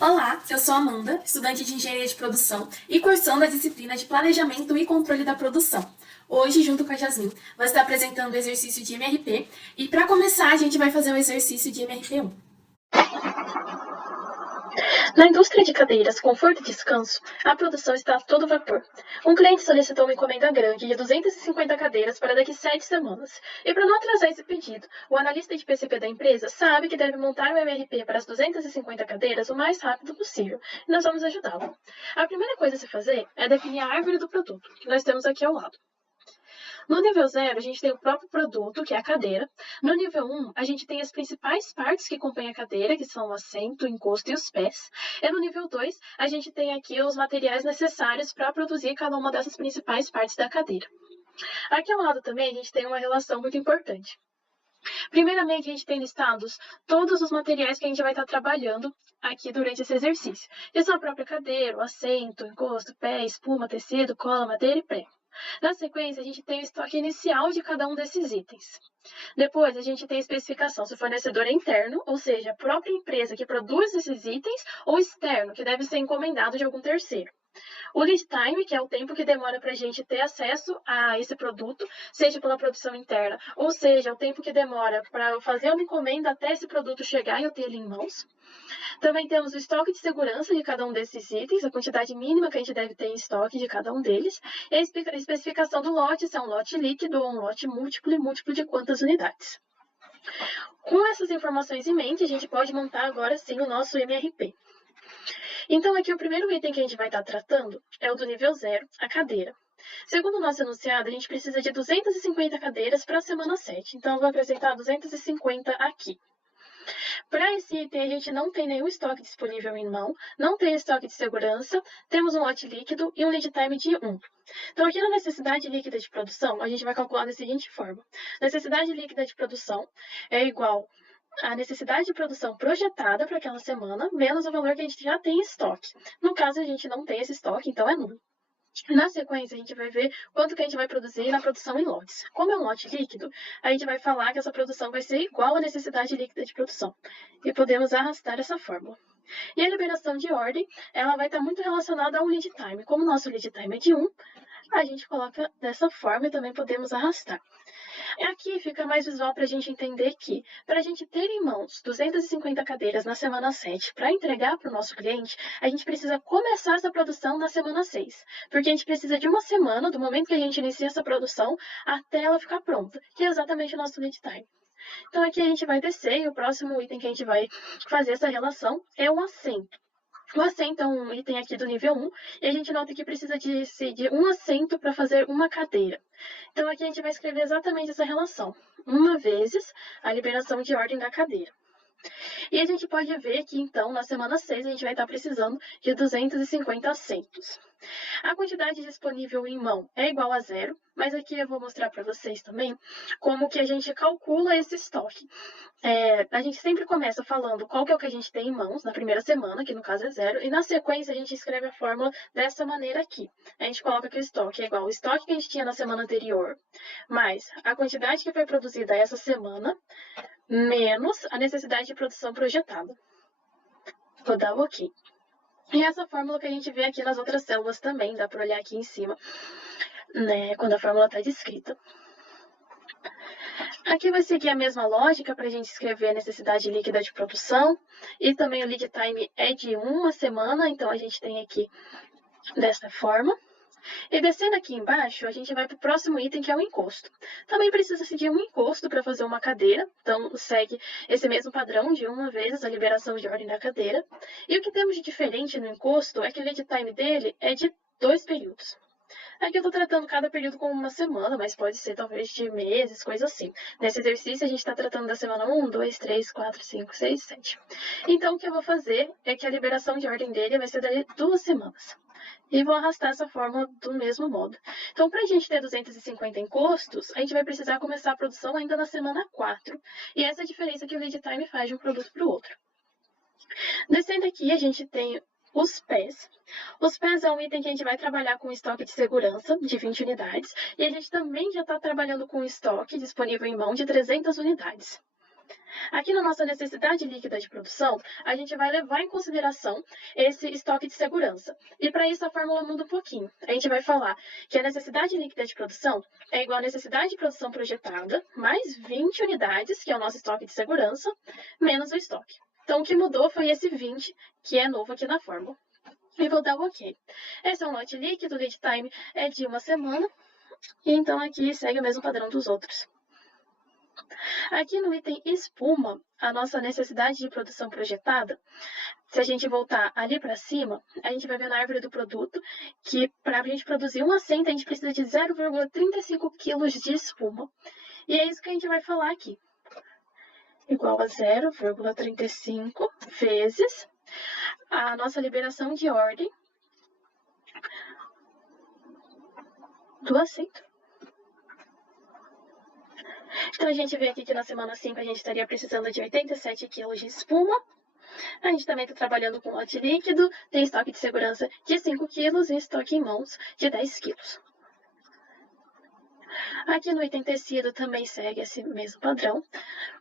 Olá, eu sou Amanda, estudante de Engenharia de Produção e cursando a disciplina de Planejamento e Controle da Produção. Hoje, junto com a Jasmin, vou estar apresentando o exercício de MRP e, para começar, a gente vai fazer o exercício de MRP1. Na indústria de cadeiras, conforto e descanso, a produção está a todo vapor. Um cliente solicitou uma encomenda grande de 250 cadeiras para daqui 7 semanas. E para não atrasar esse pedido, o analista de PCP da empresa sabe que deve montar o MRP para as 250 cadeiras o mais rápido possível, e nós vamos ajudá-lo. A primeira coisa a se fazer é definir a árvore do produto, que nós temos aqui ao lado. No nível 0, a gente tem o próprio produto, que é a cadeira. No nível 1, a gente tem as principais partes que compõem a cadeira, que são o assento, o encosto e os pés. E no nível 2, a gente tem aqui os materiais necessários para produzir cada uma dessas principais partes da cadeira. Aqui ao lado também, a gente tem uma relação muito importante. Primeiramente, a gente tem listados todos os materiais que a gente vai estar trabalhando aqui durante esse exercício. Que são a própria cadeira, o assento, o encosto, pé, espuma, tecido, cola, madeira e prego. Na sequência, a gente tem o estoque inicial de cada um desses itens. Depois, a gente tem a especificação se o fornecedor é interno, ou seja, a própria empresa que produz esses itens, ou externo, que deve ser encomendado de algum terceiro. O lead time, que é o tempo que demora para a gente ter acesso a esse produto, seja pela produção interna, ou seja, o tempo que demora para eu fazer uma encomenda até esse produto chegar e eu ter ele em mãos. Também temos o estoque de segurança de cada um desses itens, a quantidade mínima que a gente deve ter em estoque de cada um deles, e a especificação do lote, se é um lote líquido ou um lote múltiplo e múltiplo de quantas unidades. Com essas informações em mente, a gente pode montar agora sim o nosso MRP. Então, aqui o primeiro item que a gente vai estar tratando é o do nível 0, a cadeira. Segundo o nosso enunciado, a gente precisa de 250 cadeiras para a semana 7. Então, eu vou apresentar 250 aqui. Para esse item, a gente não tem nenhum estoque disponível em mão, não tem estoque de segurança, temos um lote líquido e um lead time de 1. Então, aqui na necessidade líquida de produção, a gente vai calcular da seguinte forma. Necessidade líquida de produção é igual à necessidade de produção projetada para aquela semana, menos o valor que a gente já tem em estoque. No caso, a gente não tem esse estoque, então é nulo. Na sequência, a gente vai ver quanto que a gente vai produzir na produção em lotes. Como é um lote líquido, a gente vai falar que essa produção vai ser igual à necessidade líquida de produção. E podemos arrastar essa fórmula. E a liberação de ordem, ela vai estar muito relacionada ao lead time. Como o nosso lead time é de 1, a gente coloca dessa forma e também podemos arrastar. Aqui fica mais visual para a gente entender que, para a gente ter em mãos 250 cadeiras na semana 7 para entregar para o nosso cliente, a gente precisa começar essa produção na semana 6. Porque a gente precisa de uma semana, do momento que a gente inicia essa produção, até ela ficar pronta, que é exatamente o nosso lead time. Então aqui a gente vai descer e o próximo item que a gente vai fazer essa relação é o assento. O assento é um item aqui do nível 1, e a gente nota que precisa de um assento para fazer uma cadeira. Então, aqui a gente vai escrever exatamente essa relação. 1 vezes a liberação de ordem da cadeira. E a gente pode ver que, então, na semana 6, a gente vai estar precisando de 250 assentos. A quantidade disponível em mão é igual a 0, mas aqui eu vou mostrar para vocês também como que a gente calcula esse estoque. A gente sempre começa falando qual que é o que a gente tem em mãos na primeira semana, que no caso é 0, e na sequência a gente escreve a fórmula dessa maneira aqui. A gente coloca que o estoque é igual ao estoque que a gente tinha na semana anterior, mais a quantidade que foi produzida essa semana, menos a necessidade de produção projetada. Vou dar o OK. E essa fórmula que a gente vê aqui nas outras células também, dá para olhar aqui em cima, né, quando a fórmula está descrita. Aqui vai seguir a mesma lógica para a gente escrever a necessidade líquida de produção, e também o lead time é de 1 semana, então a gente tem aqui desta forma. E descendo aqui embaixo, a gente vai para o próximo item, que é o encosto. Também precisa seguir um encosto para fazer uma cadeira, então segue esse mesmo padrão de 1 vezes a liberação de ordem da cadeira. E o que temos de diferente no encosto é que o lead time dele é de 2 períodos. Aqui eu estou tratando cada período como uma semana, mas pode ser talvez de meses, coisa assim. Nesse exercício a gente está tratando da semana 1, 2, 3, 4, 5, 6, 7. Então o que eu vou fazer é que a liberação de ordem dele vai ser de 2 semanas. E vou arrastar essa fórmula do mesmo modo. Então, para a gente ter 250 encostos, a gente vai precisar começar a produção ainda na semana 4. E essa é a diferença que o lead time faz de um produto para o outro. Descendo aqui, a gente tem os pés. Os pés é um item que a gente vai trabalhar com estoque de segurança de 20 unidades. E a gente também já está trabalhando com estoque disponível em mão de 300 unidades. Aqui na nossa necessidade líquida de produção, a gente vai levar em consideração esse estoque de segurança. E para isso a fórmula muda um pouquinho. A gente vai falar que a necessidade líquida de produção é igual à necessidade de produção projetada, mais 20 unidades, que é o nosso estoque de segurança, menos o estoque. Então o que mudou foi esse 20, que é novo aqui na fórmula. E vou dar o OK. Esse é um lote líquido, o lead time é de 1 semana, e então aqui segue o mesmo padrão dos outros. Aqui no item espuma, a nossa necessidade de produção projetada, se a gente voltar ali para cima, a gente vai ver na árvore do produto que para a gente produzir uma assento, a gente precisa de 0,35 kg de espuma. E é isso que a gente vai falar aqui. Igual a 0,35 vezes a nossa liberação de ordem do assento. Então, a gente vê aqui que na semana 5 a gente estaria precisando de 87 kg de espuma. A gente também está trabalhando com lote líquido, tem estoque de segurança de 5 kg e estoque em mãos de 10 kg. Aqui no item tecido também segue esse mesmo padrão.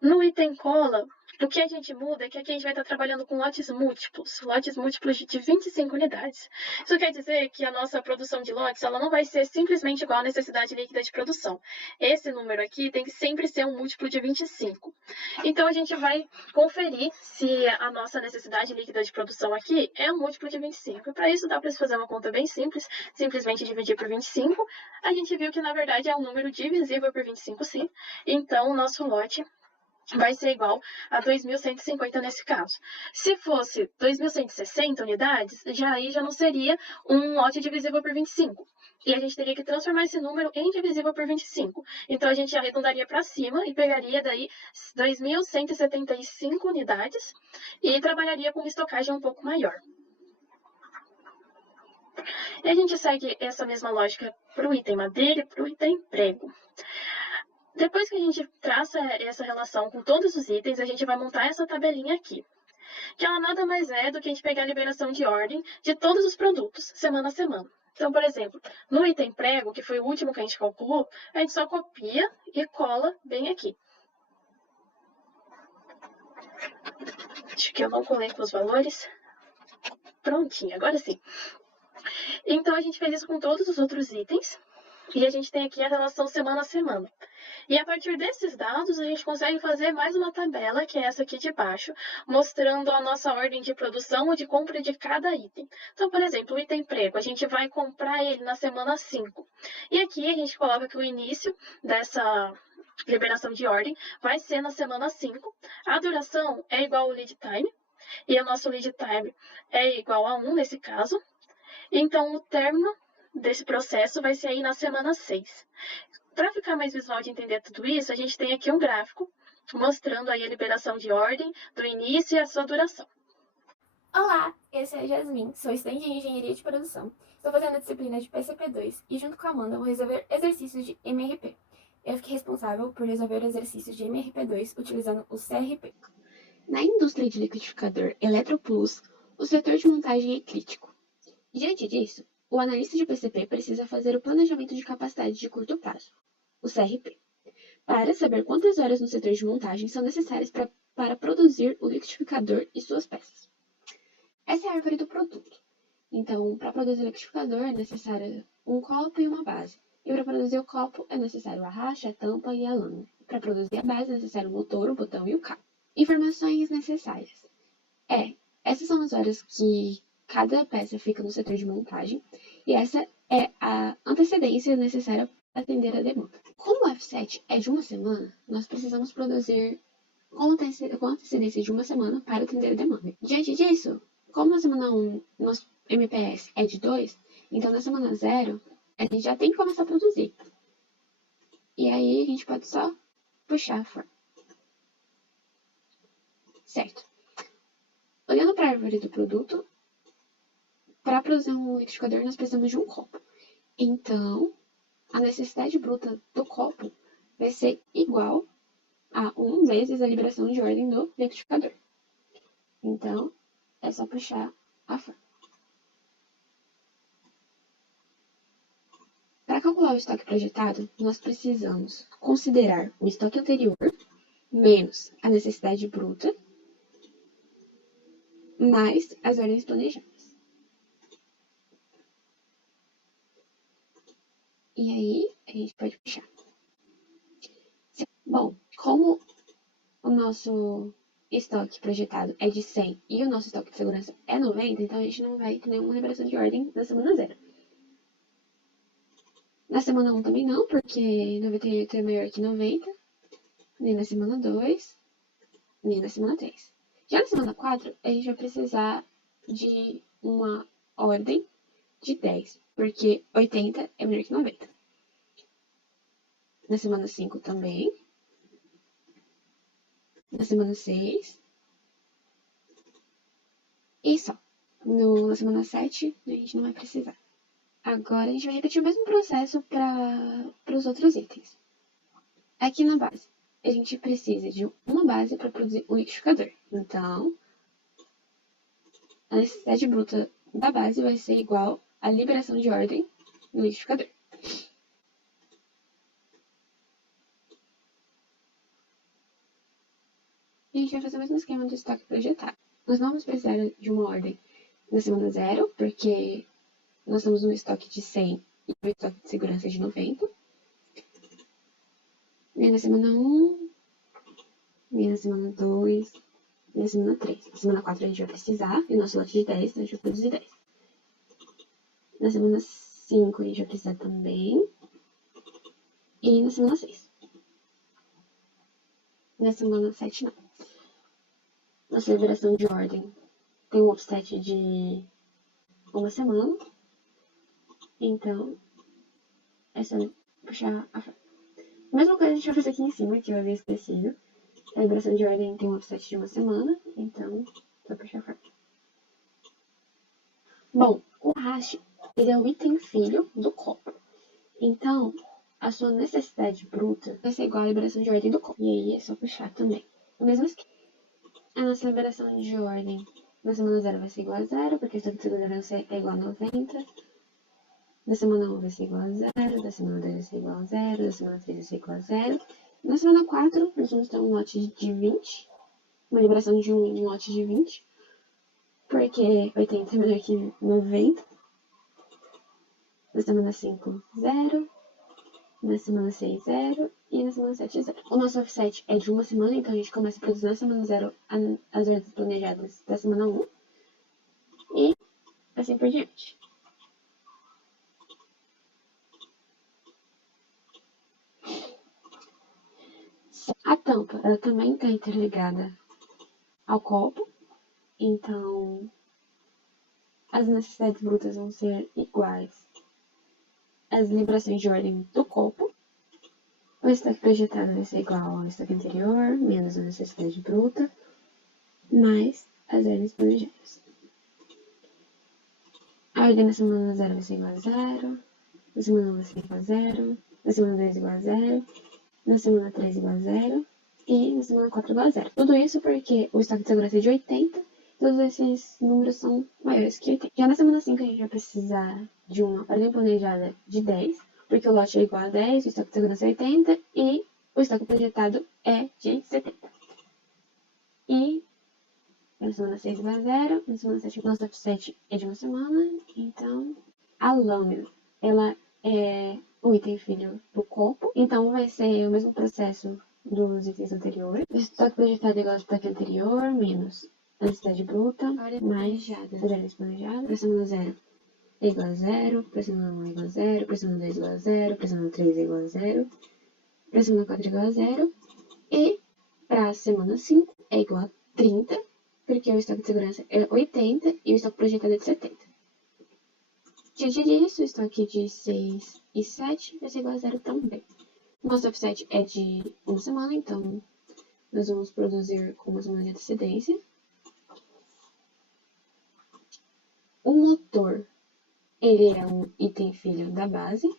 No item cola, o que a gente muda é que aqui a gente vai estar trabalhando com lotes múltiplos de 25 unidades. Isso quer dizer que a nossa produção de lotes ela não vai ser simplesmente igual à necessidade líquida de produção. Esse número aqui tem que sempre ser um múltiplo de 25. Então, a gente vai conferir se a nossa necessidade líquida de produção aqui é um múltiplo de 25. Para isso, dá para se fazer uma conta bem simples, simplesmente dividir por 25. A gente viu que, na verdade, é um número divisível por 25, sim. Então, o nosso lote vai ser igual a 2.150 nesse caso. Se fosse 2.160 unidades, aí já não seria um lote divisível por 25. E a gente teria que transformar esse número em divisível por 25. Então, a gente arredondaria para cima e pegaria daí 2.175 unidades e trabalharia com uma estocagem um pouco maior. E a gente segue essa mesma lógica para o item madeira e para o item prego. Depois que a gente traça essa relação com todos os itens, a gente vai montar essa tabelinha aqui. Que ela nada mais é do que a gente pegar a liberação de ordem de todos os produtos, semana a semana. Então, por exemplo, no item prego, que foi o último que a gente calculou, a gente só copia e cola bem aqui. Acho que eu não colei com os valores. Prontinho, agora sim. Então, a gente fez isso com todos os outros itens. E a gente tem aqui a relação semana a semana. E a partir desses dados, a gente consegue fazer mais uma tabela, que é essa aqui de baixo, mostrando a nossa ordem de produção ou de compra de cada item. Então, por exemplo, o item prego, a gente vai comprar ele na semana 5. E aqui a gente coloca que o início dessa liberação de ordem vai ser na semana 5. A duração é igual ao lead time, e o nosso lead time é igual a 1 nesse caso. Então, o término desse processo vai ser aí na semana 6. Para ficar mais visual de entender tudo isso, a gente tem aqui um gráfico mostrando aí a liberação de ordem, do início e a sua duração. Olá, esse é a Jasmin, sou estudante de Engenharia de Produção. Estou fazendo a disciplina de PCP2 e junto com a Amanda vou resolver exercícios de MRP. Eu fiquei responsável por resolver exercícios de MRP2 utilizando o CRP. Na indústria de liquidificador Eletroplus, o setor de montagem é crítico. Diante disso, o analista de PCP precisa fazer o planejamento de capacidade de curto prazo, o CRP, para saber quantas horas no setor de montagem são necessárias para produzir o liquidificador e suas peças. Essa é a árvore do produto. Então, para produzir o liquidificador é necessário um copo e uma base. E para produzir o copo é necessário a racha, a tampa e a lâmina. Para produzir a base é necessário o motor, o botão e o cabo. Informações necessárias. Essas são as horas que cada peça fica no setor de montagem, e essa é a antecedência necessária para atender a demanda. Como o offset é de 1 semana, nós precisamos produzir com antecedência de 1 semana para atender a demanda. Diante disso, como na semana 1 nosso MPS é de 2, então na semana 0 a gente já tem que começar a produzir. E aí a gente pode só puxar a forma. Certo. Olhando para a árvore do produto, para produzir um liquidificador, nós precisamos de um copo. Então, a necessidade bruta do copo vai ser igual a 1 vezes a liberação de ordem do liquidificador. Então, é só puxar a forma. Para calcular o estoque projetado, nós precisamos considerar o estoque anterior menos a necessidade bruta, mais as ordens planejadas. E aí, a gente pode puxar. Bom, como o nosso estoque projetado é de 100 e o nosso estoque de segurança é 90, então a gente não vai ter nenhuma liberação de ordem na semana 0. Na semana 1 também não, porque 98 é maior que 90, nem na semana 2, nem na semana 3. Já na semana 4, a gente vai precisar de uma ordem de 10, porque 80 é menor que 90. Na semana 5 também. Na semana 6. E só. Na semana 7, a gente não vai precisar. Agora, a gente vai repetir o mesmo processo para os outros itens. Aqui na base, a gente precisa de uma base para produzir um liquidificador. Então, a necessidade bruta da base vai ser igual à liberação de ordem do liquidificador. E a gente vai fazer o mesmo esquema do estoque projetado. Nós não vamos precisar de uma ordem na semana 0, porque nós temos um estoque de 100 e um estoque de segurança de 90. Nem na semana 1, nem na semana 2, nem na semana 3. Na semana 4 a gente vai precisar, e nosso lote de 10, então a gente vai produzir 10. Na semana 5 a gente vai precisar também. E na semana 6. Na semana 7 não. Nossa liberação de ordem tem um offset de uma semana. Então, é só puxar a frase. A mesma coisa a gente vai fazer aqui em cima, que eu havia esquecido. A liberação de ordem tem um offset de uma semana, então, só puxar a frase. Bom, o hash, ele é o item filho do copo. Então, a sua necessidade bruta vai ser igual à liberação de ordem do copo. E aí é só puxar também. O mesmo esquema. A nossa liberação de ordem na semana 0 vai ser igual a 0, porque a estoque de segurança é igual a 90. Na semana 1 vai ser igual a 0, da semana 2 vai ser igual a 0, da semana 3 vai ser igual a 0. Na semana 4, nós vamos ter um lote de 20, uma liberação de um lote de 20, porque 80 é menor que 90. Na semana 5, 0. Na semana 6, 0. E na semana 7, 0. O nosso offset é de uma semana, então a gente começa a produzir na semana 0 as ordens planejadas da semana 1. E assim por diante. A tampa, ela também está interligada ao copo, então as necessidades brutas vão ser iguais às liberações de ordem do copo. O estoque projetado vai ser igual ao estoque anterior, menos a necessidade bruta, mais as ordens planejadas. A ordem na semana 0 vai ser igual a 0, na semana 1 vai ser igual a 0, na semana 2 igual a 0, na semana 3 igual a 0 e na semana 4 igual a 0. Tudo isso porque o estoque de segurança é de 80, todos esses números são maiores que 80. Já na semana 5 a gente vai precisar de uma ordem planejada de 10, porque o lote é igual a 10, o estoque de segurança é 80 e o estoque projetado é de 70. E na semana 6 igual a 0, na semana 7 o nosso offset é de uma semana, então a lâmina, ela é o item filho do copo, então vai ser o mesmo processo dos itens anteriores. O estoque projetado é igual ao estoque anterior, menos a necessidade bruta, mais as ordens planejadas. Para a semana 0 é igual a 0, para a semana 1 é igual a 0, para a semana 2 é igual a 0, para a semana 3 é igual a 0, para a semana 4 é igual a 0, e para a semana 5 é igual a 30, porque o estoque de segurança é 80 e o estoque projetado é de 70. Diante disso, o estoque de 6 e 7 vai ser igual a 0 também. Nosso offset é de uma semana, então nós vamos produzir com uma semana de antecedência. O motor, ele é um item filho da base,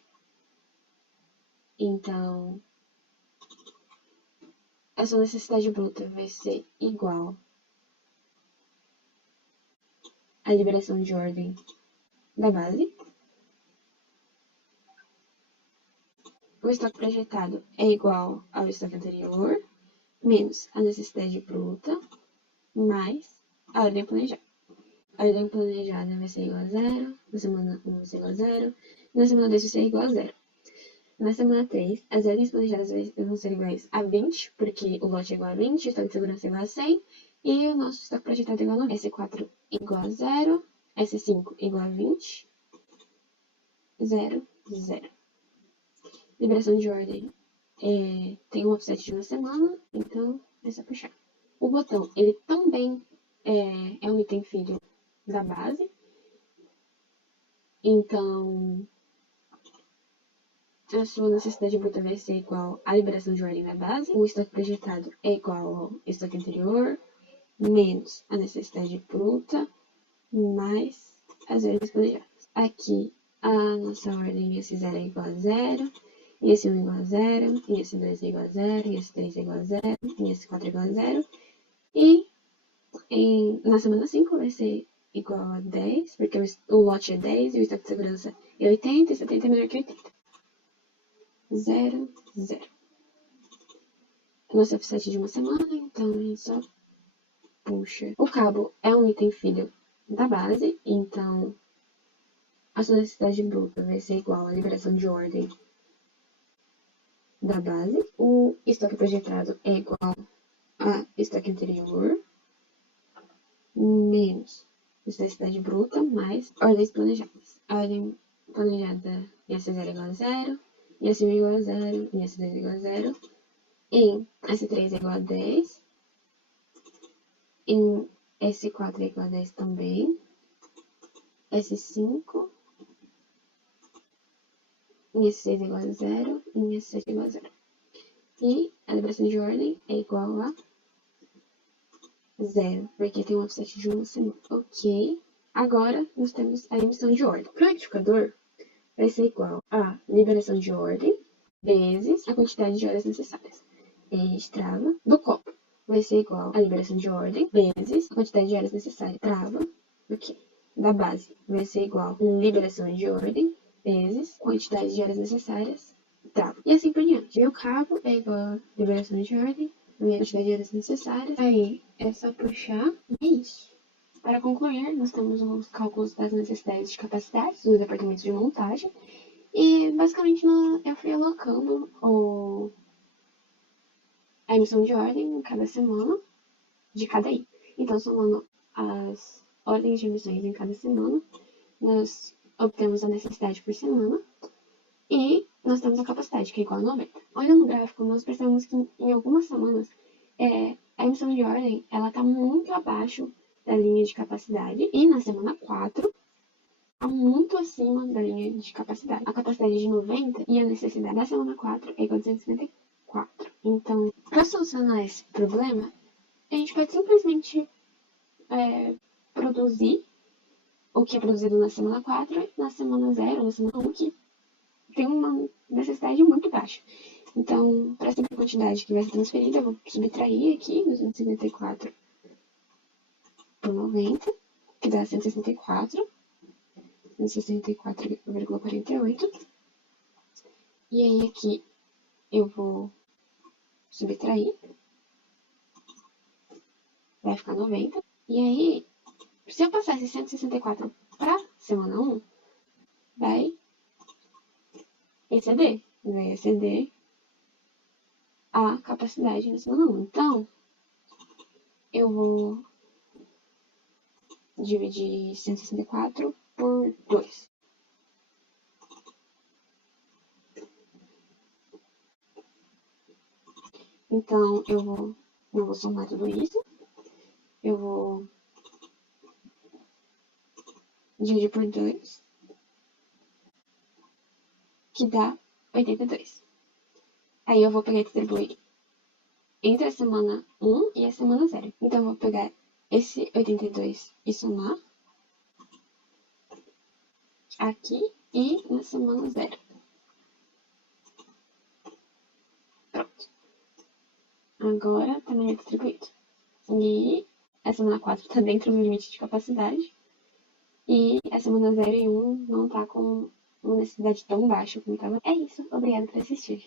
então a sua necessidade bruta vai ser igual à liberação de ordem da base. O estoque projetado é igual ao estoque anterior, menos a necessidade bruta, mais a ordem planejada. A ordem planejada vai ser igual a 0, na semana 1 vai ser igual a 0, na semana 2 vai ser igual a 0. Na semana 3, as ordens planejadas vão ser iguais a 20, porque o lote é igual a 20, o estoque de segurança é igual a 100, e o nosso estoque projetado é igual a 90. S4 igual a 0, S5 igual a 20, 0, 0. Liberação de ordem tem um offset de uma semana, então é só puxar. O botão, ele também é um item filho da base, então a sua necessidade bruta vai ser igual à liberação de ordem da base, o estoque projetado é igual ao estoque anterior, menos a necessidade bruta, mais as ordens planejadas. Aqui a nossa ordem S0 é igual a 0, e S1 é igual a 0, e S2 é igual a 0, e S3 é igual a 0, e S4 é igual a 0, e na semana 5 vai ser igual a 10, porque o lote é 10 e o estoque de segurança é 80, e 70 é menor que 80. 0, 0. Nosso offset de uma semana, então a gente só puxa. O cabo é um item filho da base, então a sua necessidade bruta vai ser igual à liberação de ordem da base. O estoque projetado é igual a estoque anterior, menos necessidade bruta, mais ordens planejadas. A ordem planejada em S0 é igual a 0, em S1 é igual a 0, em S2 é igual a 0, em S3 é igual a 10, em S4 é igual a 10 também, S5, em S6 é igual a 0, em S7 é igual a 0. E a liberação de ordem é igual a 0, porque tem um offset de uma semana. Ok. Agora, nós temos a emissão de ordem. Para o retificador, vai ser igual a liberação de ordem vezes a quantidade de horas necessárias. E a gente trava. Do copo, vai ser igual a liberação de ordem vezes a quantidade de horas necessárias. Trava. Ok. Da base, vai ser igual a liberação de ordem vezes quantidade de horas necessárias. Trava. E assim por diante. E o cabo é igual a liberação de ordem vezes a quantidade de horas necessárias. Aí é só puxar. E é isso. Para concluir, nós temos os cálculos das necessidades de capacidade do departamento de montagem e, basicamente, eu fui alocando a emissão de ordem em cada semana de cada item. Então, somando as ordens de emissões em cada semana, nós obtemos a necessidade por semana e nós temos a capacidade, que é igual a 90. Olhando no gráfico, nós percebemos que em algumas semanas a emissão de ordem está muito abaixo da linha de capacidade, e na semana 4 está muito acima da linha de capacidade. A capacidade de 90 e a necessidade da semana 4 é igual a 254. Então, para solucionar esse problema, a gente pode simplesmente produzir o que é produzido na semana 4 na semana 0, na semana 1, que tem uma necessidade muito baixa. Então, para essa quantidade que vai ser transferida, eu vou subtrair aqui 254 por 90, que dá 164,48. E aí aqui eu vou subtrair, vai ficar 90. E aí, se eu passar esse 164 para semana 1, vai exceder a capacidade na semana 1. Então, eu vou dividir 164 por 2. Então, eu vou somar tudo isso. Eu vou dividir por 2, que dá 82. Aí eu vou pegar e distribuir entre a semana 1 e a semana 0. Então, eu vou pegar esse 82 e somar aqui e na semana 0. Pronto. Agora tá melhor distribuído. E a semana 4 tá dentro do limite de capacidade. E a semana 0 e 1 não tá com uma necessidade tão baixa como tava. É isso. Obrigada por assistir.